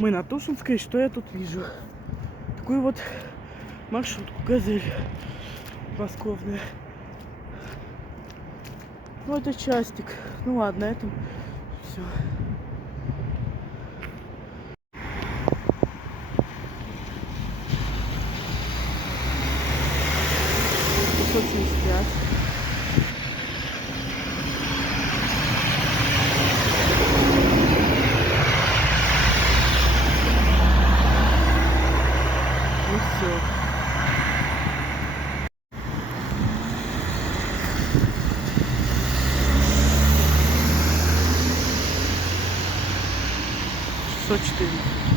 Мы на Тушинской. Что я тут вижу? Такую вот маршрутку «Газель» подмосковная. Ну, это частик. Ну ладно, это все. 575. Ну все. «604».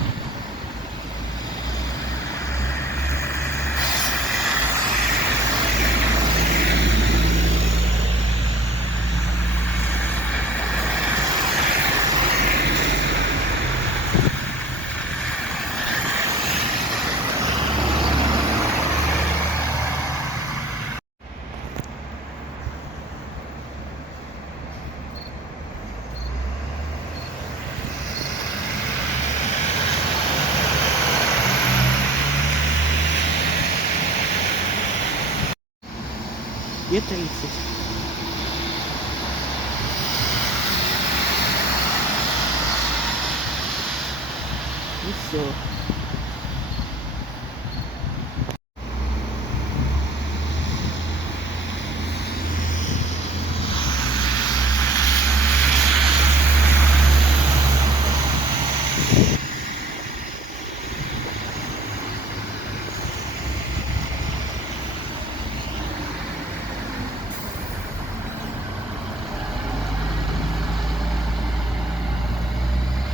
Е30. И все.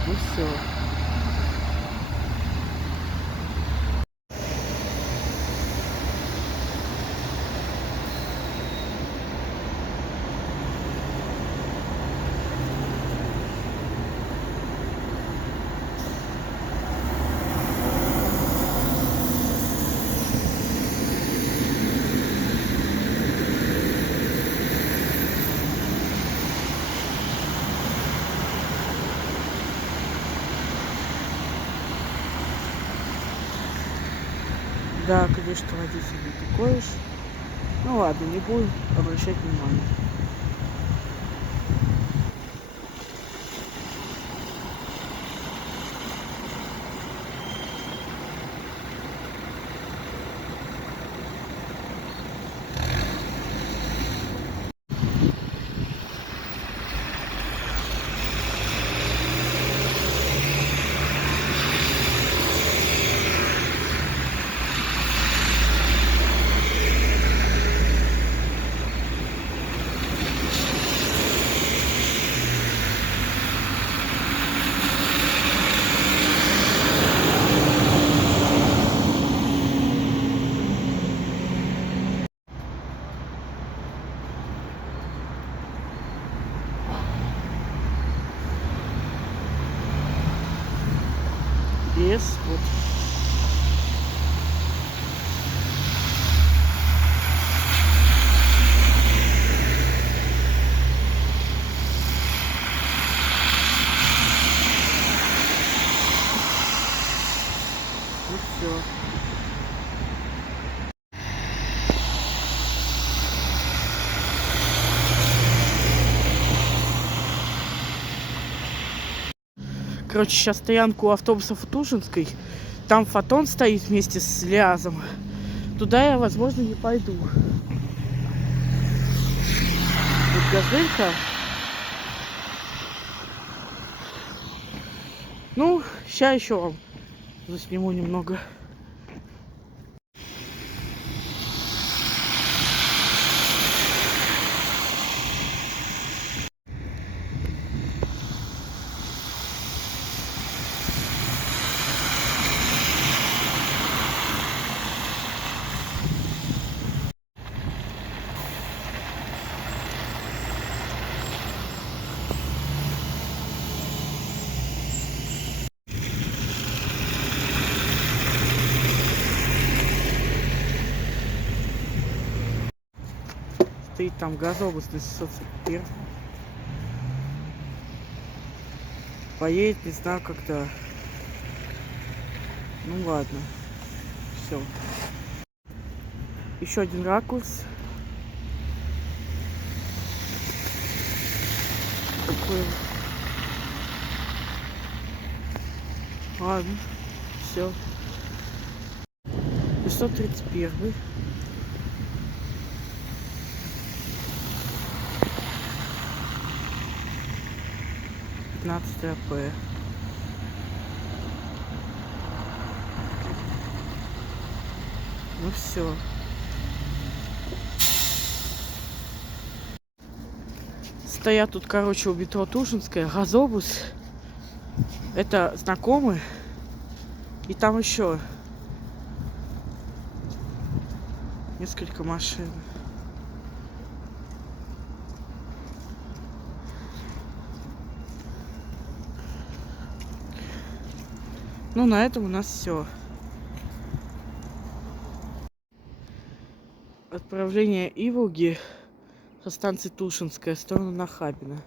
Ну все. Да, конечно, водитель не такой уж. Ну ладно, не буду обращать внимания. Без вот. Ну все. Короче, сейчас стоянку у автобусов у Тушинской. Там Фотон стоит вместе с Лиазом. Туда я, возможно, не пойду. Вот «Газелька». Ну, сейчас еще вам засниму немного. Стоит там газовоз на 601. Поедет, не знаю, когда. Ну ладно. Все. Еще один ракурс. Такой. Ладно. Все. 631. 15 АП. Ну все. Стоят тут, короче, у метро Тушинская, газобус. Это знакомый. И там еще несколько машин. Ну, на этом у нас все. Отправление Иволги со станции Тушинская в сторону Нахабино.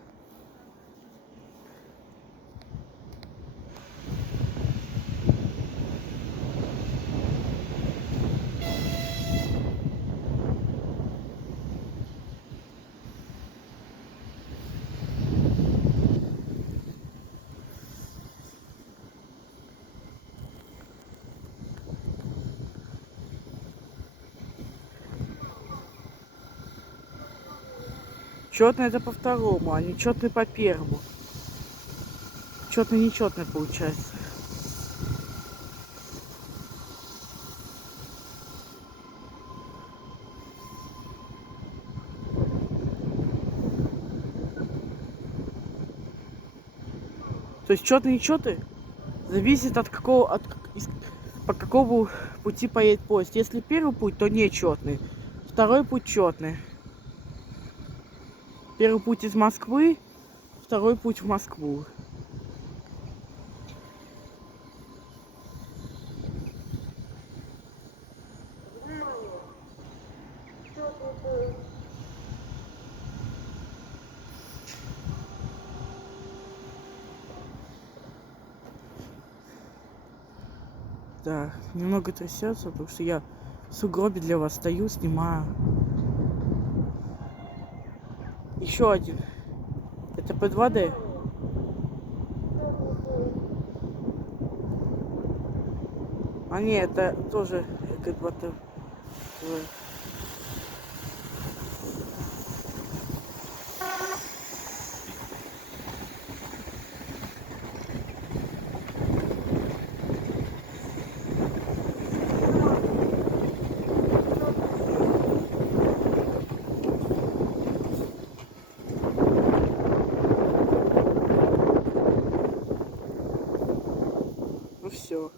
Четный это по второму, а нечетный по первому. Четный нечетный получается. То есть четный нечетный зависит от какого, по какому пути поедет поезд. Если первый путь, то нечетный. Второй путь четный. Первый путь из Москвы, второй путь в Москву. Да, немного трясется, потому что я в сугробе для вас стою, снимаю. Еще один. Это П2Д. А нет, это тоже ЭК-2Т. Ну все.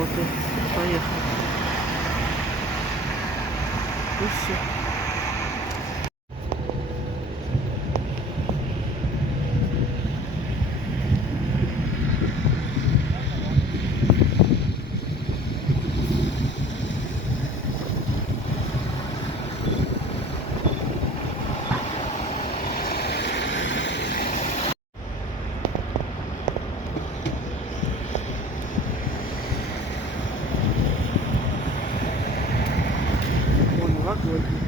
ты? Поехал. И все. Вон новогодний.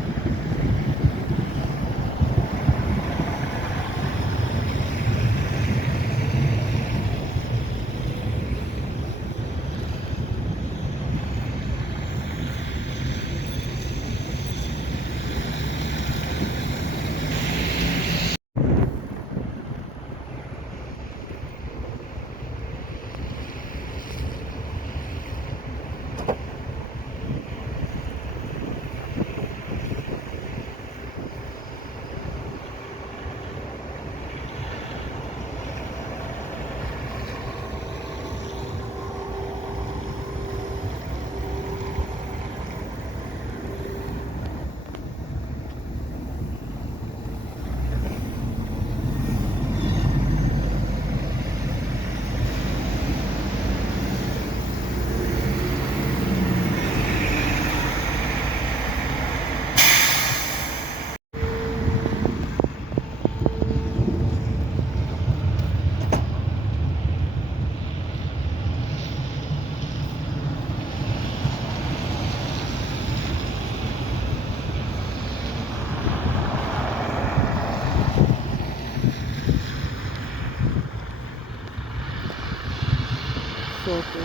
Сотый.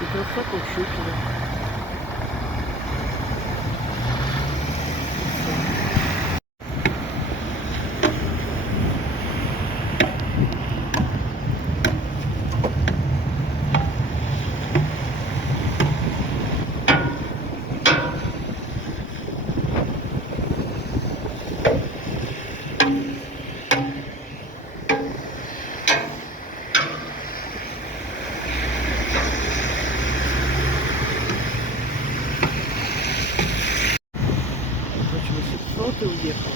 И красоту щукина. Короче, 800 и уехал.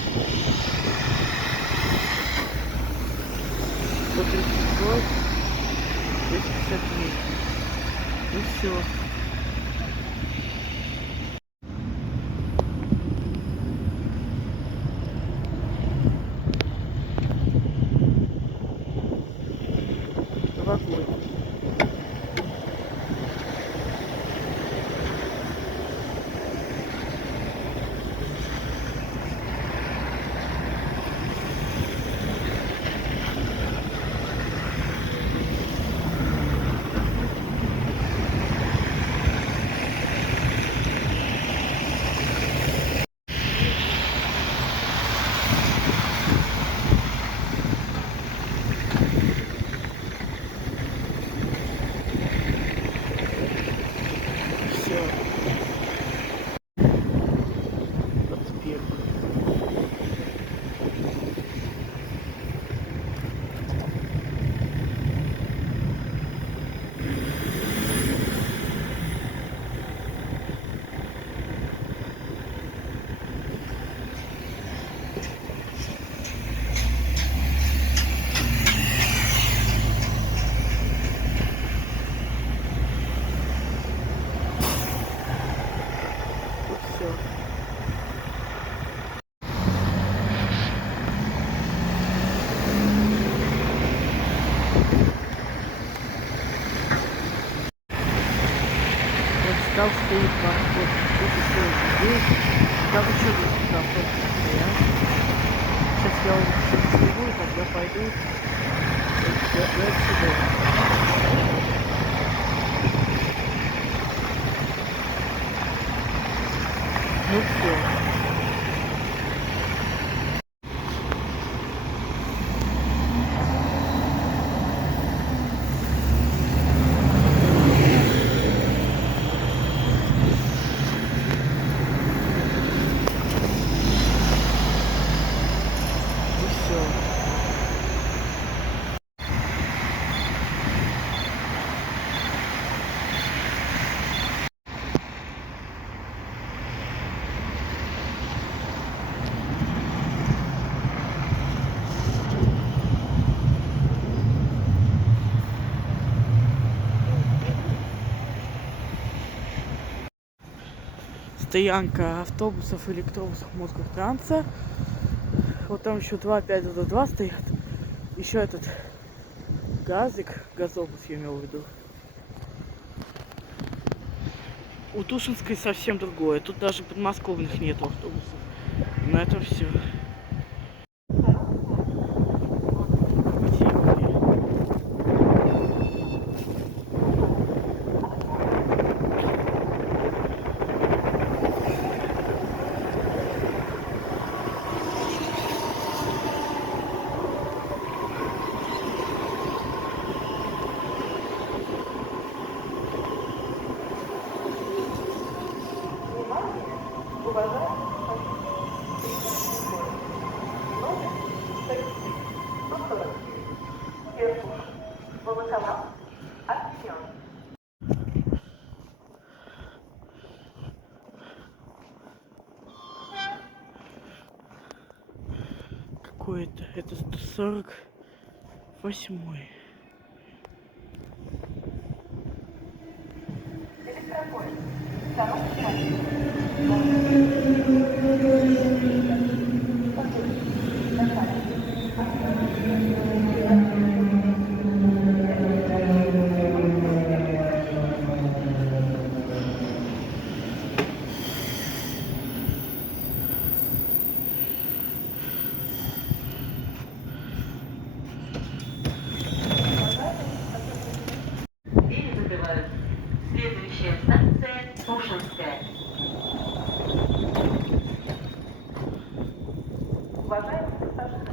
132, 253. И все. Новогодний. Все. 21. Все. Вот стал стоит парк, вот тут стоит здесь, там еще будет автобус стоят. Сейчас я уже все снегу, и тогда пойду отсюда. Ну все. стоянка автобусов, электробусов, Москвтранса. Вот там еще 2 стоят. Еще этот газик, газобус я имел в виду. У Тушинской совсем другое. Тут даже подмосковных нету автобусов. На этом все. Какой-то, это 148-й. Следующая станция Тушинская. Уважаемые пассажиры,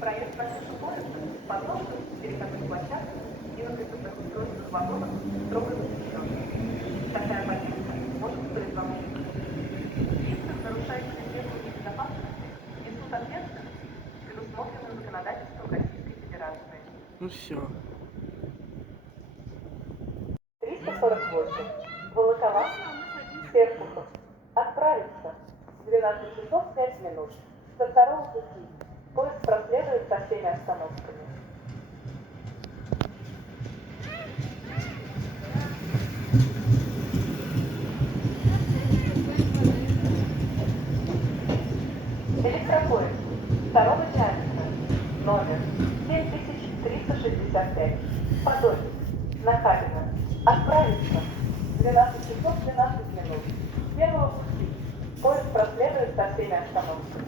проезд по курсу поезда, подножках, переходных площадках и на прицепных устройствах вагонов строго запрещен. Такая повестка может стоить вам жизни. Если вы нарушаете требования безопасности, несут ответственность, предусмотренную законодательством Российской Федерации. Ну все. 348. Волоколамск, Серпухов. Отправиться. 12 часов 5 минут. Со второго пути. Поезд проследует со всеми остановками. Электропоезд. Второго часика. Номер 7365. Подольск. Нахабино. Отправиться. 12 часов 12 минут. Первого пути. Поезд проследует со всеми остановками.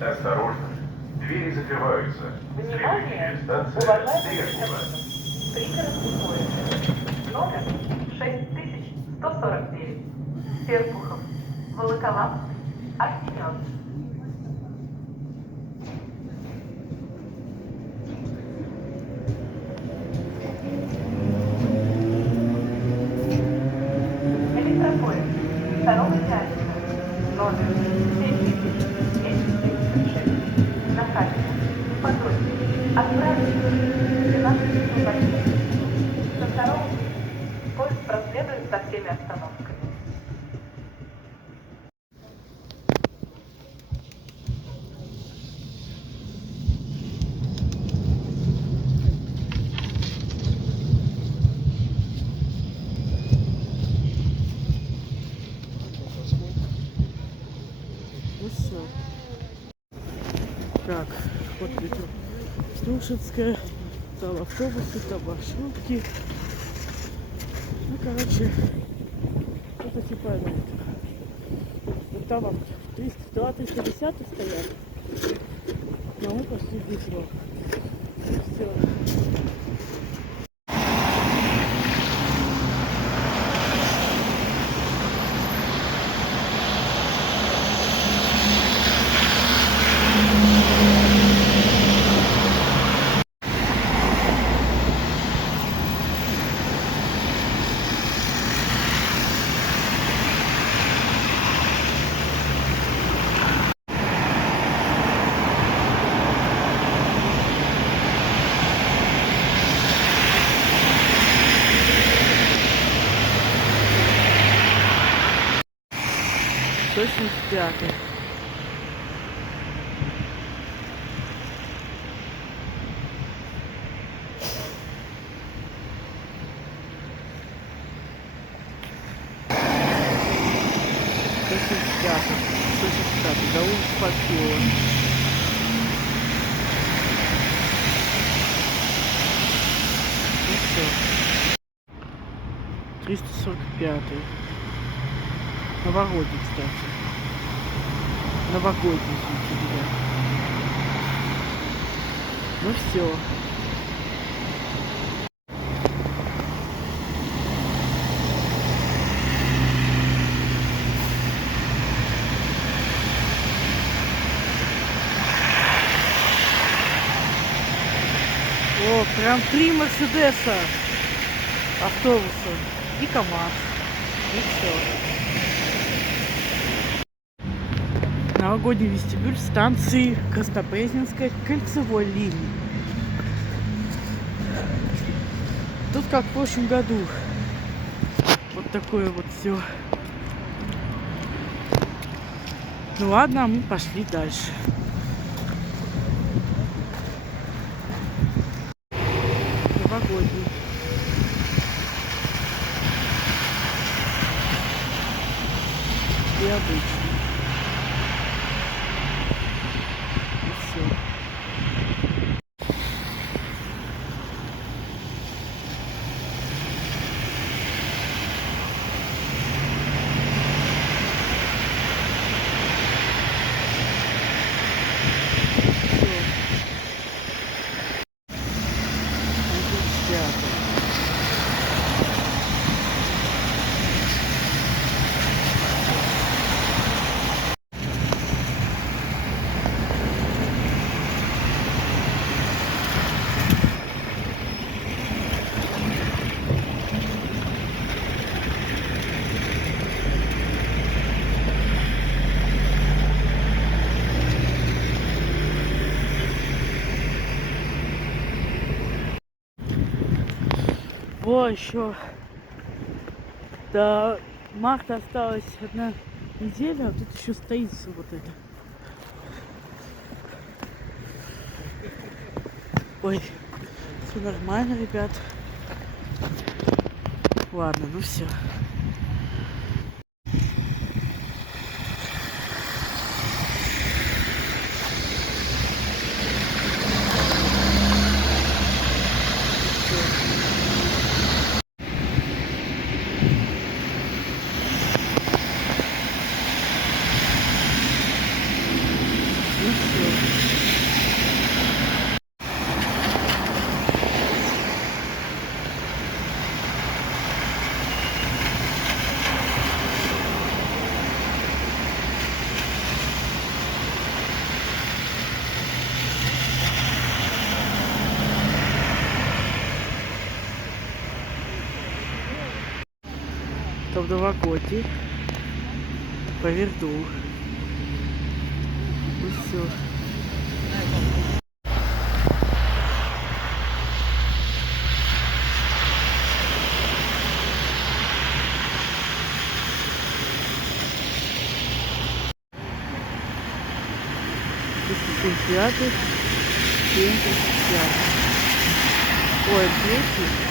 Осторожно, двери закрываются. Внимание, Станция уважаемые Стрежево. пригородный поезд. Номер 6149. Серпухов. Волоколамск. Артемьевск. Электропоезд. Второго часика. Номер 7236. Нахабино. Подольск. Отправиться. 12 часов 11 минут. Со второго пути. Поезд проследует со всеми остановками. Ну все. Так, вот метро Тушинская. Там автобусы, там маршрутки. Ну, короче, что-то типа этого. Вот там 310 стоят. Но мы пошли в метро. Все. Точно в 5. 165 до улицы Панфилова. Ну все. 345. Новогодний, кстати. Новогодний, ребят. Ну все. О, прям 3 Мерседеса, автобуса и КамАЗ. И все. Новогодний вестибюль станции Краснопресненской кольцевой линии. Тут как в прошлом году. Вот такое вот все. Ну ладно, мы пошли дальше. Новогодний. И обычный. И все. Во, еще до марта осталась 1 неделя, а тут еще стоит все вот это. Ой, все нормально, ребят. Ладно, ну все. Ну все. То в новогодний повернул. Ну все. Пятый, 75. Ой, третий.